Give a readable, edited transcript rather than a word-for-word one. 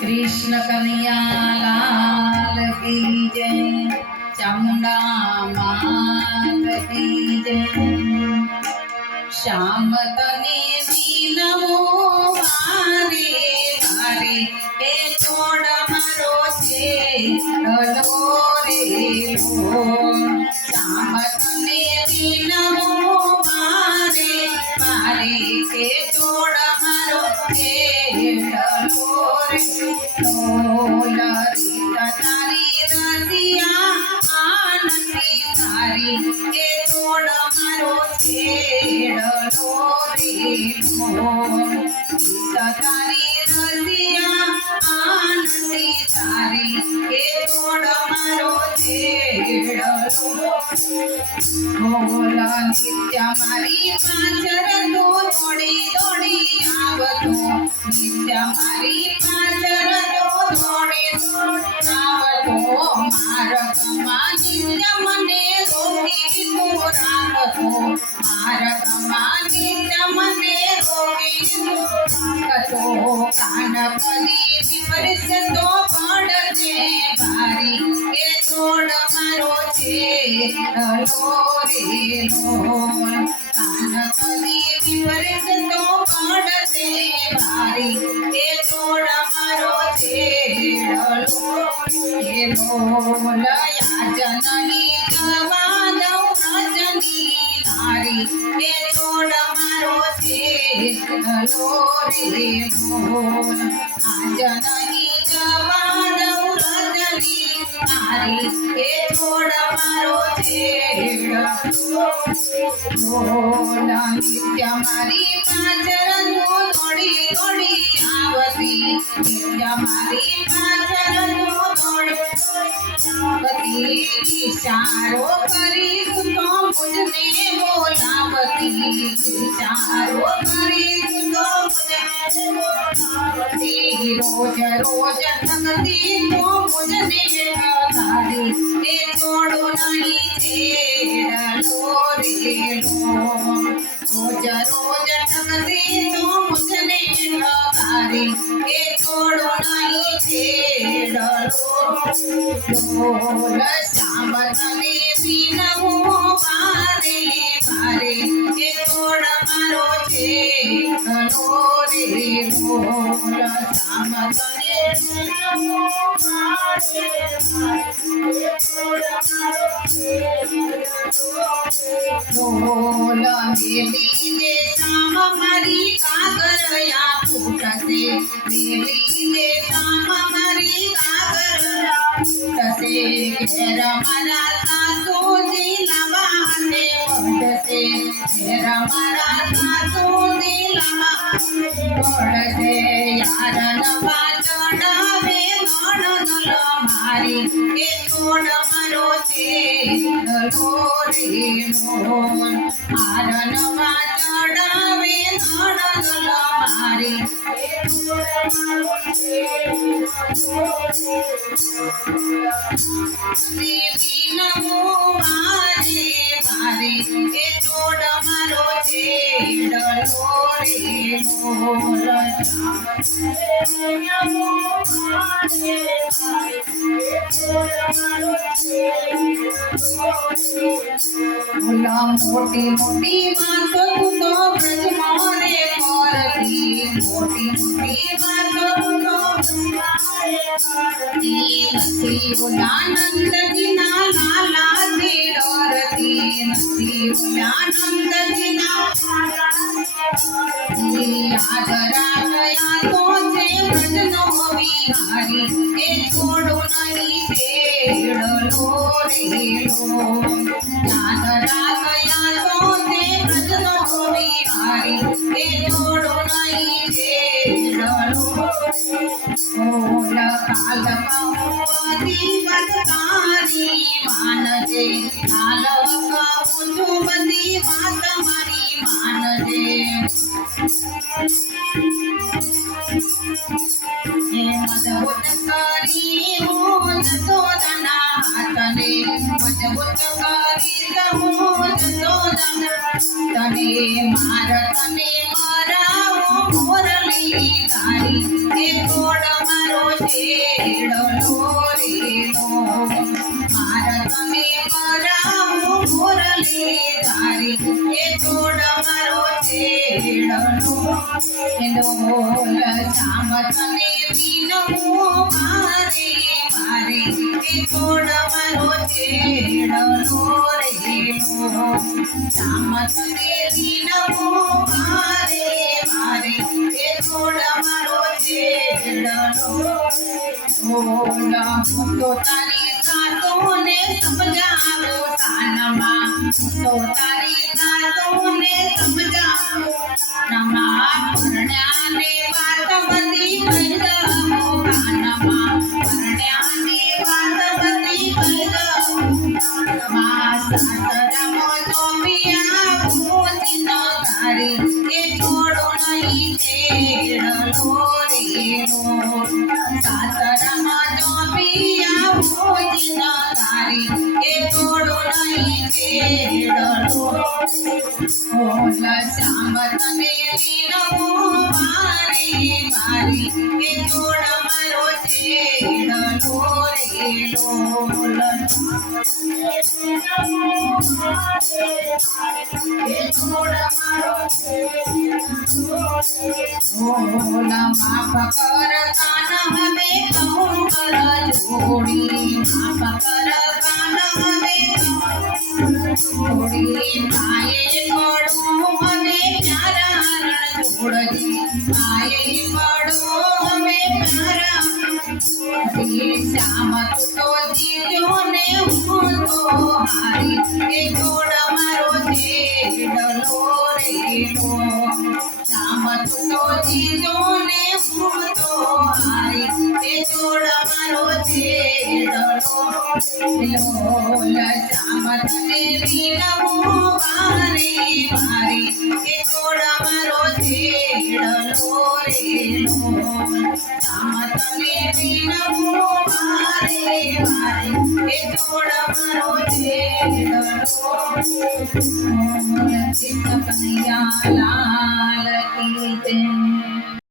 कृष्ण कन्हैया लाल की जय, चामुंडा मात की जय। श्याम तने विनमो वारे वारे, ए छोड़ मारो छे ढलो रे लो। श्याम तने विनमो वारे वारे, ए छोड़ मारो छे ढलो रे लो। ललिता तारी रसिया आनंदी तारी, ए छोड़ मारो छेड़लो रे लो। तारी रसिया आनंदी तारी, ए छोड़ मारो छेड़लो। बोला नित्य मारी पाछर तो दौड़ी दौड़ी आवतो, नित्य मारी पाछर तो दौड़ी दौड़ी आवतो। मार्गમાં નિત્ય મને રોકી તું રાખતો, માર્ગમાં નિત્ય મને રોકી તું રાખતો। કાન પડી વિપરીત તો પડશે ભારી, એ છોડ મારો છેડલો રે લો। કાન પડી વિપરીત તો પડશે ભારી, એ છોડ મારો છેડલો રે લો। લયા જનની જવા દઉં રજની નારી, એ છોડ મારો છેડલો રે લો। આ જનની જવા દઉં રજની નારી, એ છોડ મારો છેડલો લો। નિત્ય મારી પાછળ તો દોડી દોડી આવતી, નિત્ય મારી પાછળ તો દોડી इशारो करी तो मुझने बोलावती, इशारो करी तो मुझने बोलावती। रोज रोज थकती तो मुझने गाली, ए छोड़ो नहीं छेड़लो रे लो। रोज रोज थकती तो मुझने गाली, ए छोड़ो नहीं छेड़लो लो। श्याम तने विनमो वारे वारे, ए छोड़ मारो छेड़लो रे लो। श्याम तने विनमो वारे वारे, ए छोड़ मारो छेड़लो लो। मेली दे श्याम मारी कागरया फूटसे, मेली दे श्याम मारी कागरया फूटसे। घेर मारा सासूजी लवाने पड़से, घेर मारा सासूजी लवाने पड़से। यार नवा चढ़ावे नणंद मारी, ए छोड़ मारो छेड़लो रे लो। यार नवा चढ़ावे नणंद मारी, ए छोड़ मारो छेड़लो विनमो वारे वारे, ए छोड़ मारो छेड़लो रे लो। विनमो वारे वारे, ए छोड़ मारो छेड़लो रे लो। मोटी मोटी बातों तो ब्रज मारे करती, मोटी मोटी बातों तो નથી ઉલાનંદજીના લાલાથી ડરતી, નથી ઉલાનંદજીના લાલાથી યાદ રાખ્યા તો છે બ્રજનો વિહારી, એ છોડો નહીં છેડલો રે લો। યાદ રાખ્યા તો છે બ્રજનો વિહારી, એ છોડો નહીં છેડલો। काल दिवसकारी मानजे, काल कहूँ बदी बात मारी मानजे। मजबूत करी हो यशोदना हाथने, मजबूत करी हो यशोदना तने, मार तने मराओ मुरली મારી એ છોડ મારો છેડલો રેલો મારા તમે મરાવું મુરલી તારી એ છોડ મારો છેડલો ડોલ શામ તને બીનવું મારે મારે એ છોડ મારો છેડલો રેલો શામ તને બીનવું મારે મારે એ છોડ મારો છેડલો ઓલા તો તારી સાતો ને સમજાવો કાનમાં તો તારી સાતો ને સમજાવો નમા પરણ્યાને વાત બધી કહી દો કાનમાં પરણ્યાને વાત બધી કહી દો નમા સાતરામો ચોપિયા ભૂતી ન તારી એ છોડો નહીં છેડલો રેલો સાતરામાં ચોપિયા ભૂતી ન તારી એ છોડો નહીં છેડલો ઓલા શ્યામ તને લીનવું મારી મારી એ છોડ મારો છેડલો રેલો ઓલા માફ કર કાન હવે કહું કર જોડી માફ કર કાન હવે જોડી આયે પડું હવે પ્યારા રણ જોડજી આયે પડું હવે પ્યારા શ્યામ તો જીજો ને હું તો હારી એ છોડ મારો છેડલો રેલો શ્યામ તો જીજો ને હું તો હારી એ છોડ મારો છેડલો લોલ શ્યામ તને બીનવું મારે મારે એ છોડ મારો છેડલો રેલો શ્યામ તને બીનવું મારે મારે એ છોડ મારો છેડલો ચિત્ત કનૈયા લાલ કી જય।